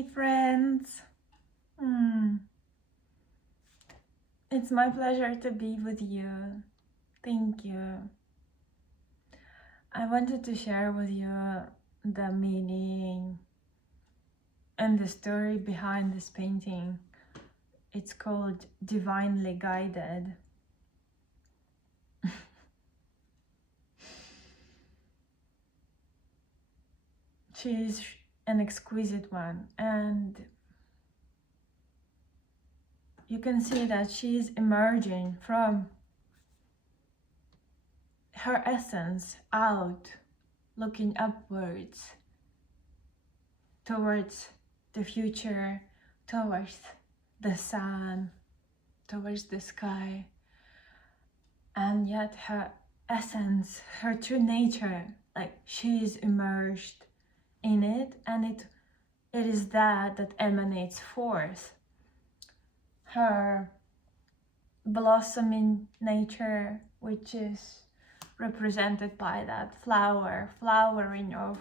Hey friends! It's my pleasure to be with you. Thank you. I wanted to share with you the meaning and the story behind this painting. It's called Divinely Guided. She's an exquisite one, and you can see that she's emerging from her essence out, looking upwards, towards the future, towards the sun, towards the sky. And yet her essence, her true nature, like she is immersed in it, and it is that emanates forth. Her blossoming nature, which is represented by that flowering of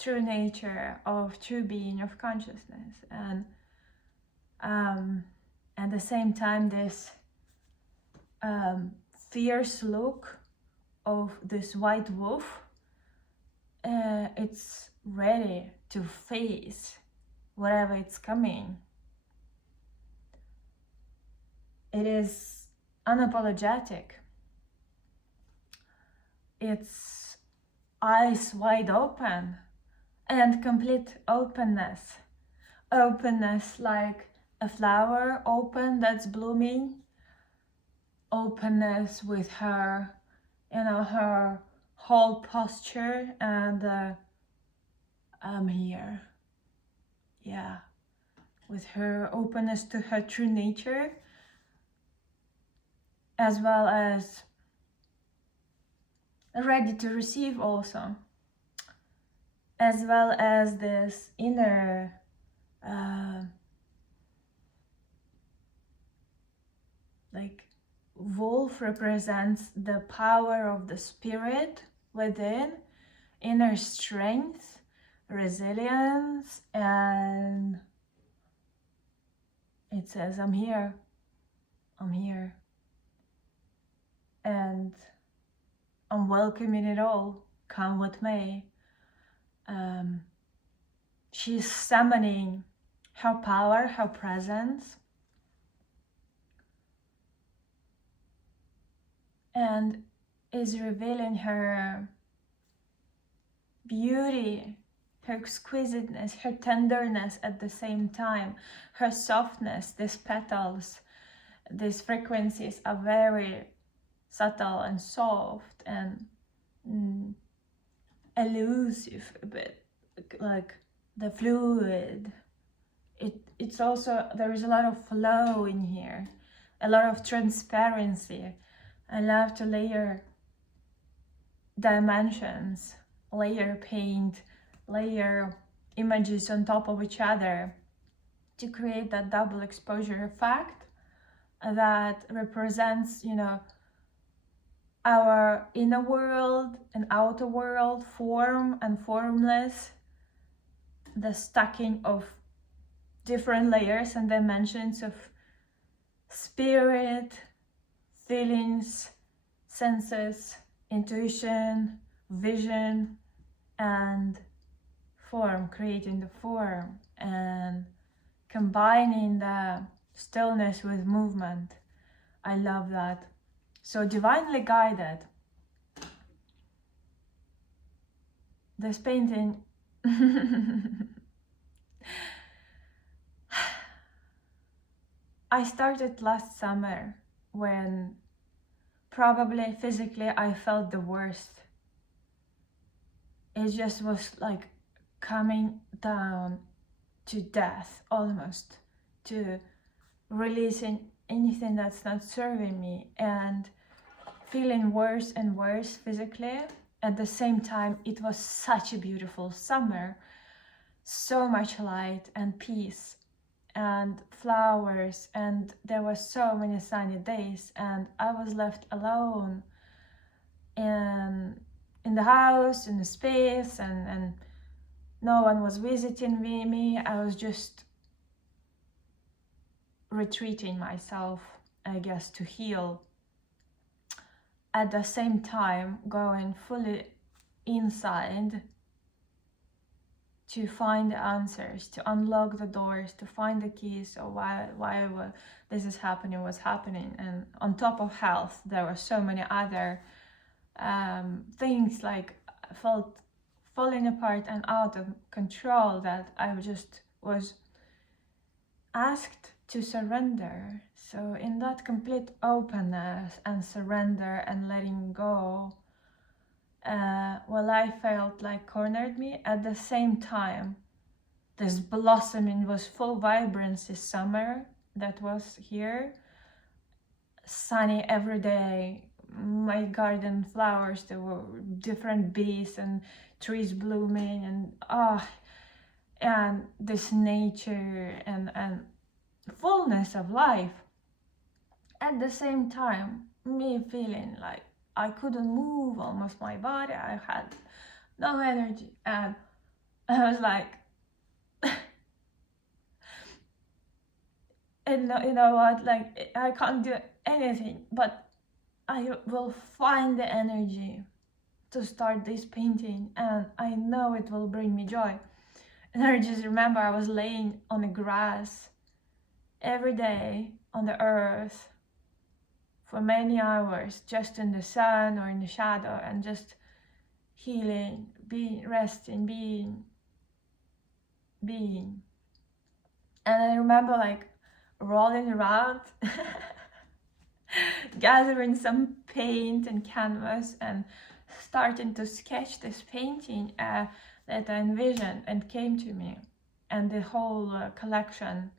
true nature, of true being, of consciousness, and at the same time this fierce look of this white wolf. It's ready to face whatever it's coming. It is unapologetic. It's eyes wide open and complete openness. Openness like a flower open that's blooming. Openness with her, her whole posture, and I'm here. Yeah, with her openness to her true nature, as well as ready to receive also, as well as this inner like wolf represents the power of the spirit within, inner strength, resilience, and it says, I'm here, and I'm welcoming it all, come what may. She's summoning her power, her presence, and is revealing her beauty, her exquisiteness, her tenderness at the same time, her softness. These petals, these frequencies are very subtle and soft and elusive a bit, like the fluid. It's also, there is a lot of flow in here, a lot of transparency. I love to layer dimensions, layer paint, layer images on top of each other to create that double exposure effect that represents, our inner world and outer world, form and formless, the stacking of different layers and dimensions of spirit, feelings, senses, intuition, vision, and form, creating the form and combining the stillness with movement. I love that. So divinely guided. This painting I started last summer when probably physically I felt the worst. It just was like coming down to death, almost, to releasing anything that's not serving me and feeling worse and worse physically. At the same time, it was such a beautiful summer, so much light and peace and flowers, and there were so many sunny days, and I was left alone in the house, in the space, and No one was visiting me. I was just retreating myself, I guess, to heal. At the same time, going fully inside to find the answers, to unlock the doors, to find the keys of why this is happening, what's happening. And on top of health, there were so many other things, like I felt falling apart and out of control, that I just was asked to surrender. So in that complete openness and surrender and letting go, I felt like cornered me. At the same time, this blossoming was full vibrancy summer that was here, sunny every day. My garden flowers, there were different bees and trees blooming, and this nature and fullness of life. At the same time, me feeling like I couldn't move almost my body. I had no energy, and I was like, and you know what, like I can't do anything, but I will find the energy to start this painting, and I know it will bring me joy. And I just remember I was laying on the grass every day on the earth for many hours, just in the sun or in the shadow, and just healing, being, resting, being. And I remember like rolling around gathering some paint and canvas and starting to sketch this painting that I envisioned and came to me. And the whole collection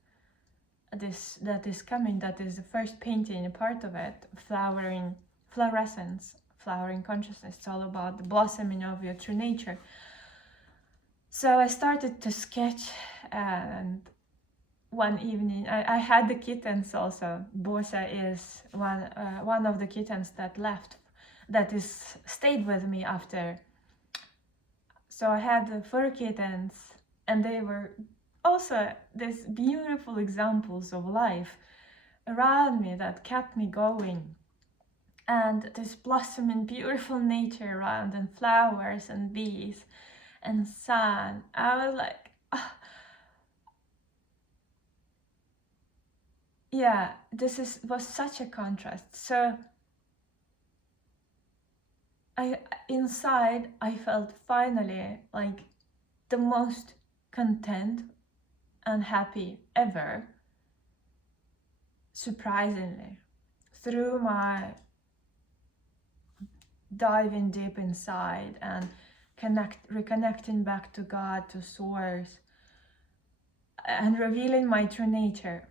that is coming, that is the first painting, a part of it, flowering fluorescence, flowering consciousness. It's all about the blossoming of your true nature. So I started to sketch, and one evening I had the kittens also. Bosa is one of the kittens that left, that is stayed with me after. So I had the fur kittens, and they were also these beautiful examples of life around me that kept me going. And this blossoming beautiful nature around, and flowers and bees and sun. I was like, yeah, was such a contrast. So inside I felt finally like the most content and happy ever, surprisingly, through my diving deep inside and reconnecting back to God, to source, and revealing my true nature.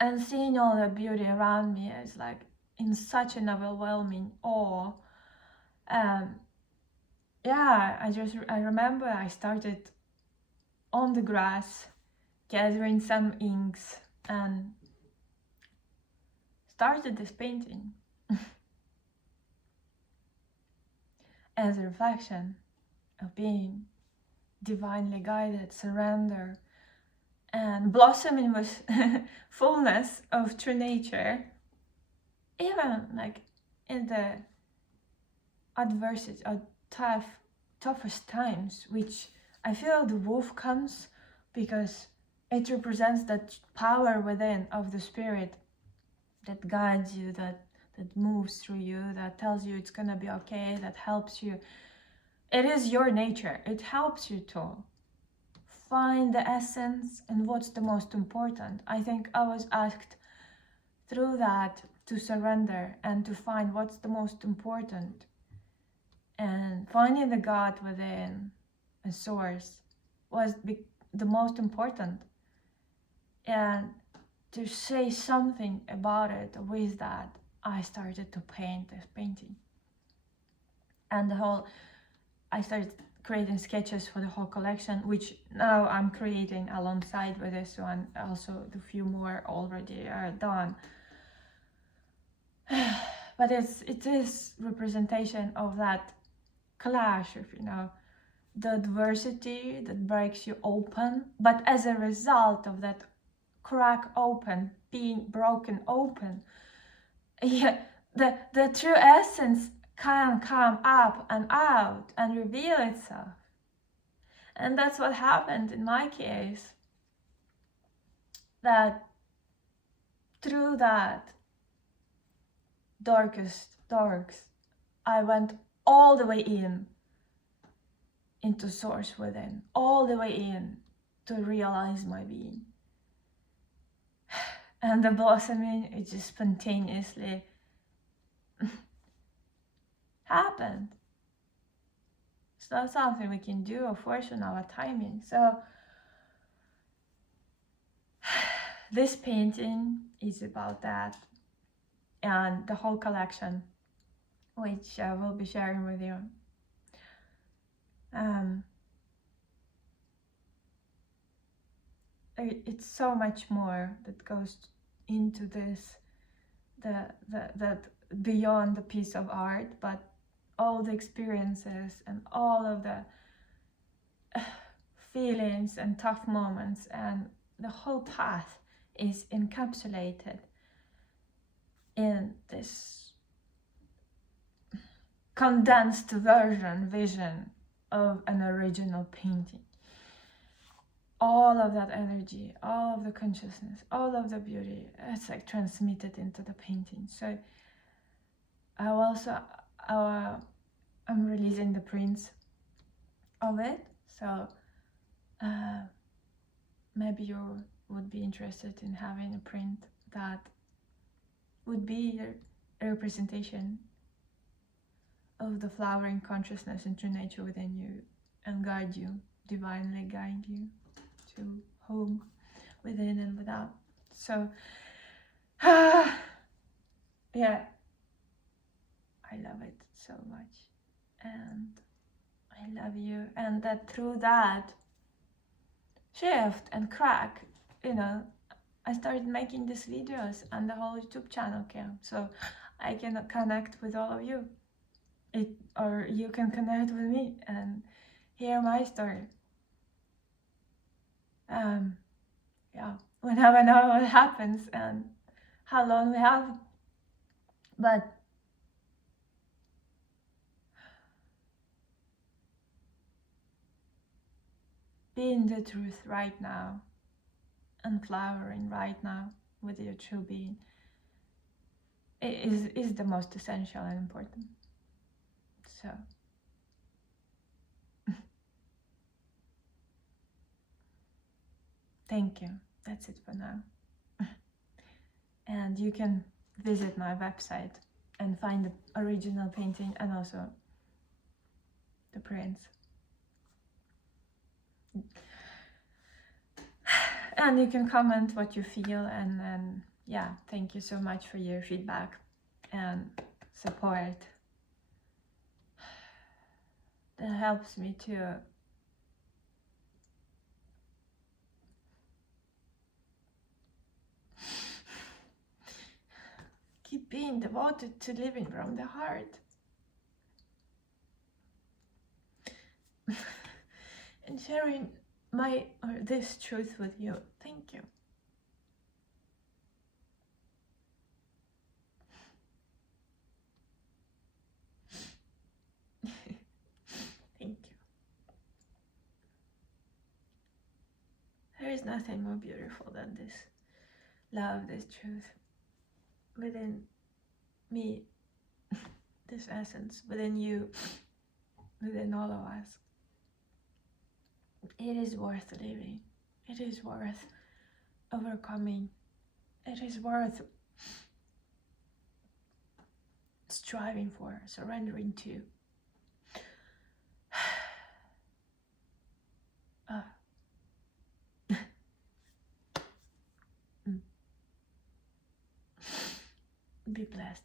And seeing all the beauty around me is like in such an overwhelming awe. I remember I started on the grass gathering some inks and started this painting as a reflection of being divinely guided, surrender, and blossoming with fullness of true nature, even like in the adversity or toughest times, which I feel the wolf comes because it represents that power within of the spirit that guides you, that moves through you, that tells you it's gonna be okay, that helps you. It is your nature. It helps you to find the essence and what's the most important. I think I was asked through that to surrender and to find what's the most important. And finding the God within, a source, was the most important. And to say something about it, with that, I started to paint this painting. And I started creating sketches for the whole collection, which now I'm creating alongside with this one. Also, the few more already are done. But it is representation of that clash of, the adversity that breaks you open, but as a result of that crack open, being broken open, yeah, the true essence can come up and out and reveal itself. And that's what happened in my case, that through that darkest darks, I went all the way into source within, all the way in to realize my being. And the blossoming, it just spontaneously happened. It's not something we can do or force on our timing. So this painting is about that, and the whole collection, which I will be sharing with you. It's so much more that goes into this, that beyond the piece of art, but all the experiences and all of the feelings and tough moments, and the whole path is encapsulated in this condensed vision of an original painting. All of that energy, all of the consciousness, all of the beauty, it's like transmitted into the painting. So I also, I'm releasing the prints of it. So maybe you would be interested in having a print that would be a representation of the flowering consciousness and true nature within you, and guide you, divinely guide you to home within and without. So yeah, I love it so much, and I love you, and that through that shift and crack, you know, I started making these videos, and the whole YouTube channel came, so I can connect with all of you, or you can connect with me and hear my story. Yeah, we never know what happens and how long we have, but being the truth right now and flowering right now with your true being is the most essential and important. So thank you. That's it for now. And you can visit my website and find the original painting and also the prints. And you can comment what you feel, and yeah, thank you so much for your feedback and support. That helps me to keep being devoted to living from the heart. And sharing this truth with you. Thank you. Thank you. There is nothing more beautiful than this love, this truth within me, this essence within you, within all of us. It is worth living. It is worth overcoming. It is worth striving for, surrendering to. Be blessed.